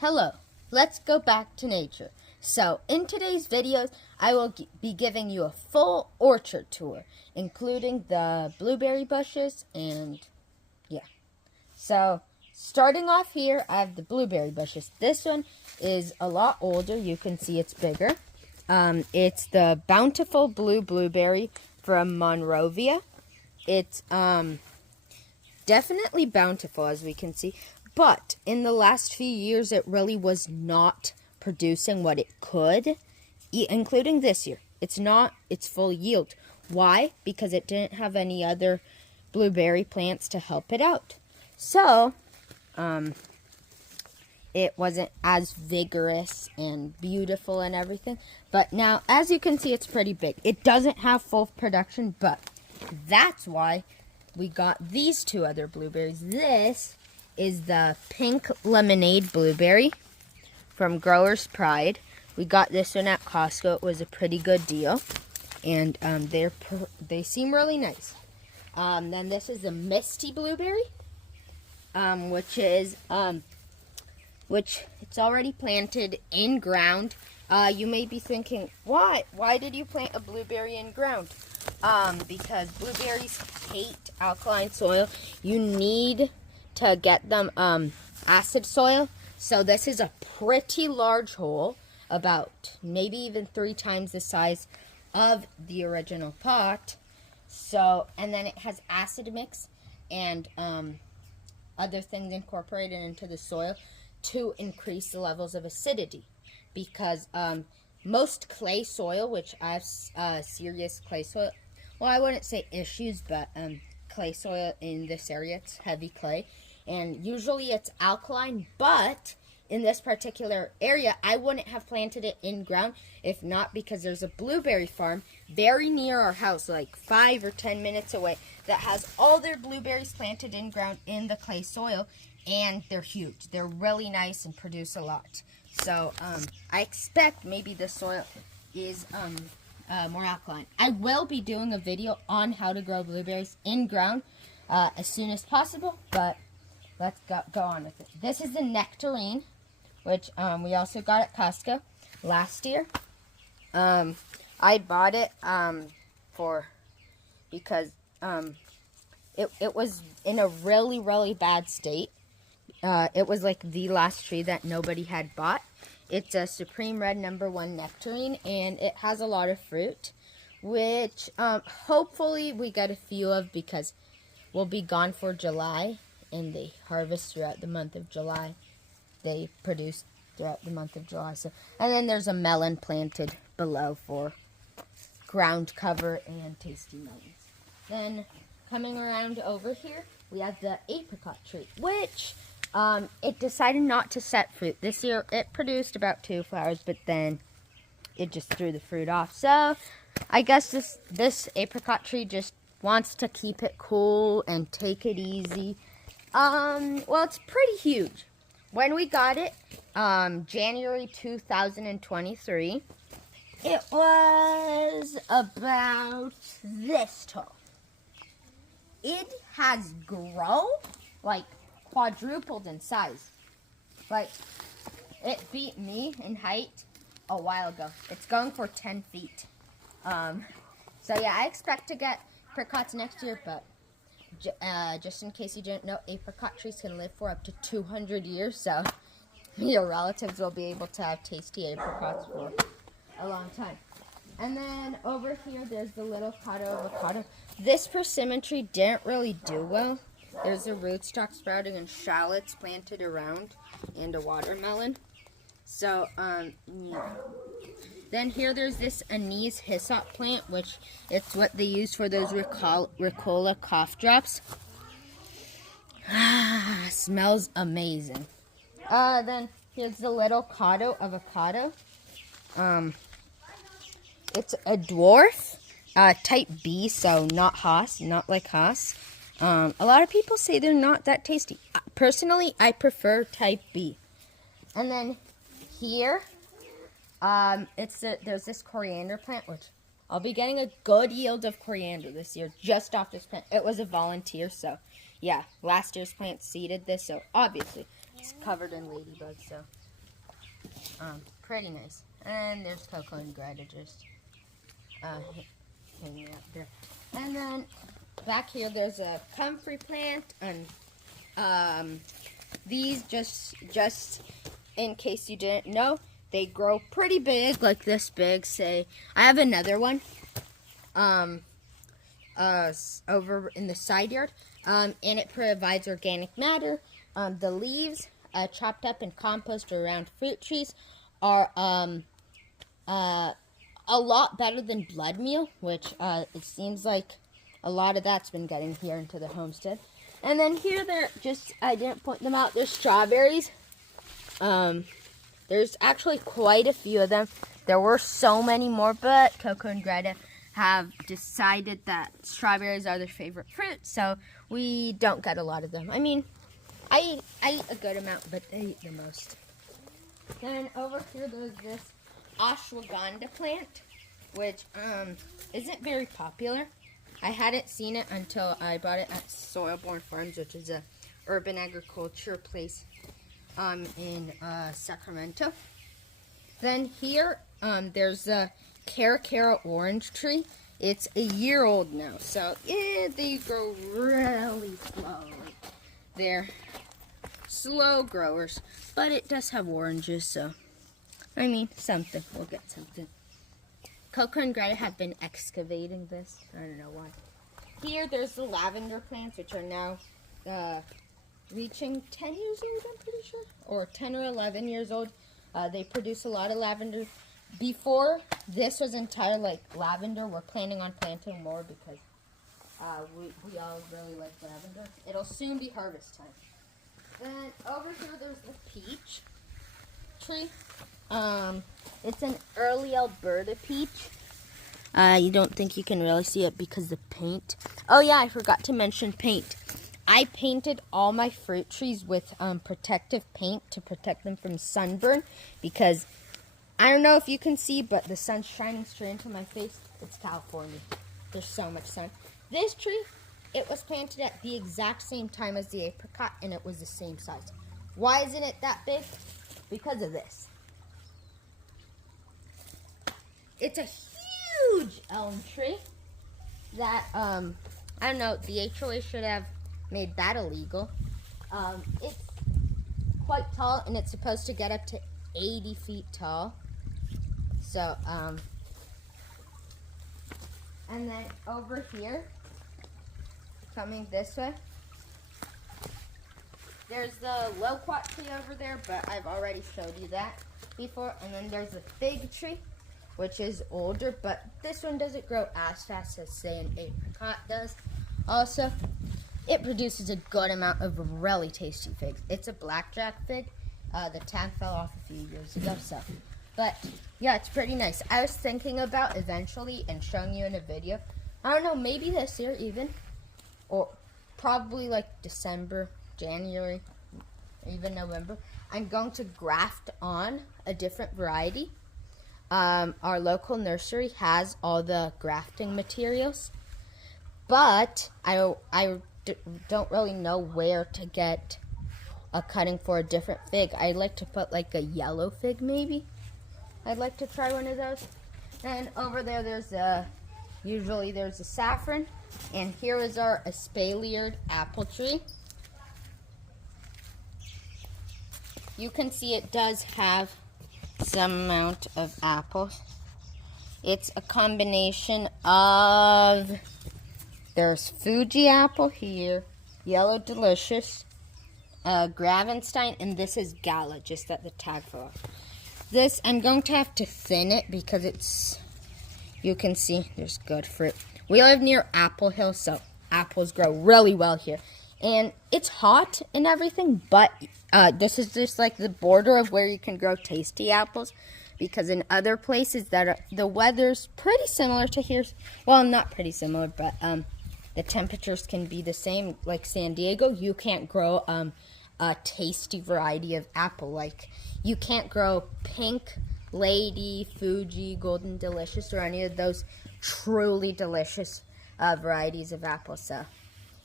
Hello, let's go back to nature. So, in today's videos, I will be giving you a full orchard tour, including the blueberry bushes and yeah. So, starting off here, I have the blueberry bushes. This one is a lot older. You can see it's bigger. It's the Bountiful Blue Blueberry from Monrovia. It's definitely bountiful, as we can see. But in the last few years, it really was not producing what it could, including this year. It's not its full yield. Why? Because it didn't have any other blueberry plants to help it out. So, it wasn't as vigorous and beautiful and everything. But now, as you can see, it's pretty big. It doesn't have full production, but that's why we got these two other blueberries. This is the pink lemonade blueberry from Growers Pride. We got this one at Costco. It was a pretty good deal, and they seem really nice. Then this is the misty blueberry, which it's already planted in ground. You may be thinking, why? Why did you plant a blueberry in ground? Because blueberries hate alkaline soil. You need to get them acid soil. So this is a pretty large hole, about maybe even 3 times the size of the original pot. So, and then it has acid mix and other things incorporated into the soil to increase the levels of acidity. Because most clay soil, which I have serious clay soil, well, I wouldn't say issues, but clay soil in this area, it's heavy clay. And usually it's alkaline, but in this particular area, I wouldn't have planted it in ground if not because there's a blueberry farm very near our house, like 5 or 10 minutes away, that has all their blueberries planted in ground in the clay soil, and they're huge. They're really nice and produce a lot. So I expect maybe the soil is more alkaline. I will be doing a video on how to grow blueberries in ground as soon as possible, but let's go on with it. This is the nectarine, which we also got at Costco last year. I bought it because it was in a really, really bad state. It was like the last tree that nobody had bought. It's a Supreme Red #1 nectarine, and it has a lot of fruit, which hopefully we get a few of because we'll be gone for July, and they harvest throughout the month of July. They produce throughout the month of July. So, and then there's a melon planted below for ground cover and tasty melons. Then coming around over here, we have the apricot tree, which it decided not to set fruit. This year it produced about 2 flowers, but then it just threw the fruit off. So I guess this apricot tree just wants to keep it cool and take it easy. Well, it's pretty huge. When we got it, January 2023, it was about this tall. It has grown, like, quadrupled in size. Like, it beat me in height a while ago. It's going for 10 feet. So yeah, I expect to get apricots next year, but just in case you didn't know, apricot trees can live for up to 200 years, so your relatives will be able to have tasty apricots for a long time. And then over here, there's the little Kato avocado. This persimmon tree didn't really do well. There's a rootstock sprouting and shallots planted around, and a watermelon. So, yeah. Then here there's this anise hyssop plant, which it's what they use for those Ricola cough drops. Smells amazing. Then here's the little Kato avocado. It's a dwarf, type B, so not Hass, not like Hass. A lot of people say they're not that tasty. Personally, I prefer type B. And then here, there's this coriander plant, which I'll be getting a good yield of coriander this year just off this plant. It was a volunteer, so yeah, last year's plant seeded this, so obviously it's covered in ladybugs, so pretty nice. And there's Coco and Greta just hanging out there. And then back here there's a comfrey plant, and these just in case you didn't know, they grow pretty big, like this big. Say I have another one over in the side yard, and it provides organic matter. The leaves chopped up and composted around fruit trees are a lot better than blood meal, which it seems like a lot of that's been getting here into the homestead. And then here I didn't point them out, there's strawberries. There's actually quite a few of them. There were so many more, but Coco and Greta have decided that strawberries are their favorite fruit, so we don't get a lot of them. I mean, I eat a good amount, but they eat the most. Then over here there's this ashwagandha plant, which isn't very popular. I hadn't seen it until I bought it at Soilborn Farms, which is a urban agriculture place in Sacramento. Then here there's a Caracara orange tree. It's a year old now, so yeah, they grow really slowly. They're slow growers, but it does have oranges, so I mean, something. We'll get something. Coco and Greta have been excavating this. I don't know why. Here, there's the lavender plants, which are now reaching 10 years old, I'm pretty sure. Or 10 or 11 years old. They produce a lot of lavender. Before this was entire like lavender, we're planning on planting more because we all really like lavender. It'll soon be harvest time. Then over here, there's the peach tree. It's an early Alberta peach. You don't think you can really see it because the paint. Oh yeah, I forgot to mention paint. I painted all my fruit trees with protective paint to protect them from sunburn because I don't know if you can see, but the sun's shining straight into my face. It's California. There's so much sun. This tree, it was planted at the exact same time as the apricot, and it was the same size. Why isn't it that big? Because of this. It's a huge elm tree that, I don't know, the HOA should have made that illegal. It's quite tall, and it's supposed to get up to 80 feet tall. So, and then over here, coming this way, there's the loquat tree over there, but I've already showed you that before. And then there's a fig tree, which is older, but this one doesn't grow as fast as, say, an apricot does. Also, it produces a good amount of really tasty figs. It's a blackjack fig. The tag fell off a few years ago, so. But, yeah, it's pretty nice. I was thinking about eventually and showing you in a video. I don't know, maybe this year even. Or probably like December, January, even November. I'm going to graft on a different variety. Our local nursery has all the grafting materials. But I don't really know where to get a cutting for a different fig. I'd like to put like a yellow fig maybe. I'd like to try one of those. And over there, usually there's a saffron. And here is our espaliered apple tree. You can see it does have some amount of apples. It's a combination of, there's Fuji apple here, Yellow Delicious, Gravenstein, and this is Gala, just that the tag fell off. This, I'm going to have to thin it because it's, you can see there's good fruit. We live near Apple Hill, so apples grow really well here. And it's hot and everything, but this is just like the border of where you can grow tasty apples. Because in other places the weather's pretty similar to here. Well, not pretty similar, but the temperatures can be the same. Like San Diego, you can't grow a tasty variety of apple. Like you can't grow Pink Lady, Fuji, Golden Delicious, or any of those truly delicious varieties of apples. So,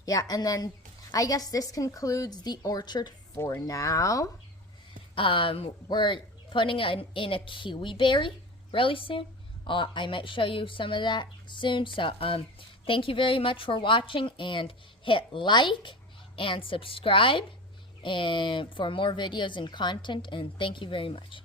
yeah, and then I guess this concludes the orchard for now. We're putting in a kiwi berry really soon. I might show you some of that soon. So thank you very much for watching, and hit like and subscribe and for more videos and content, and thank you very much.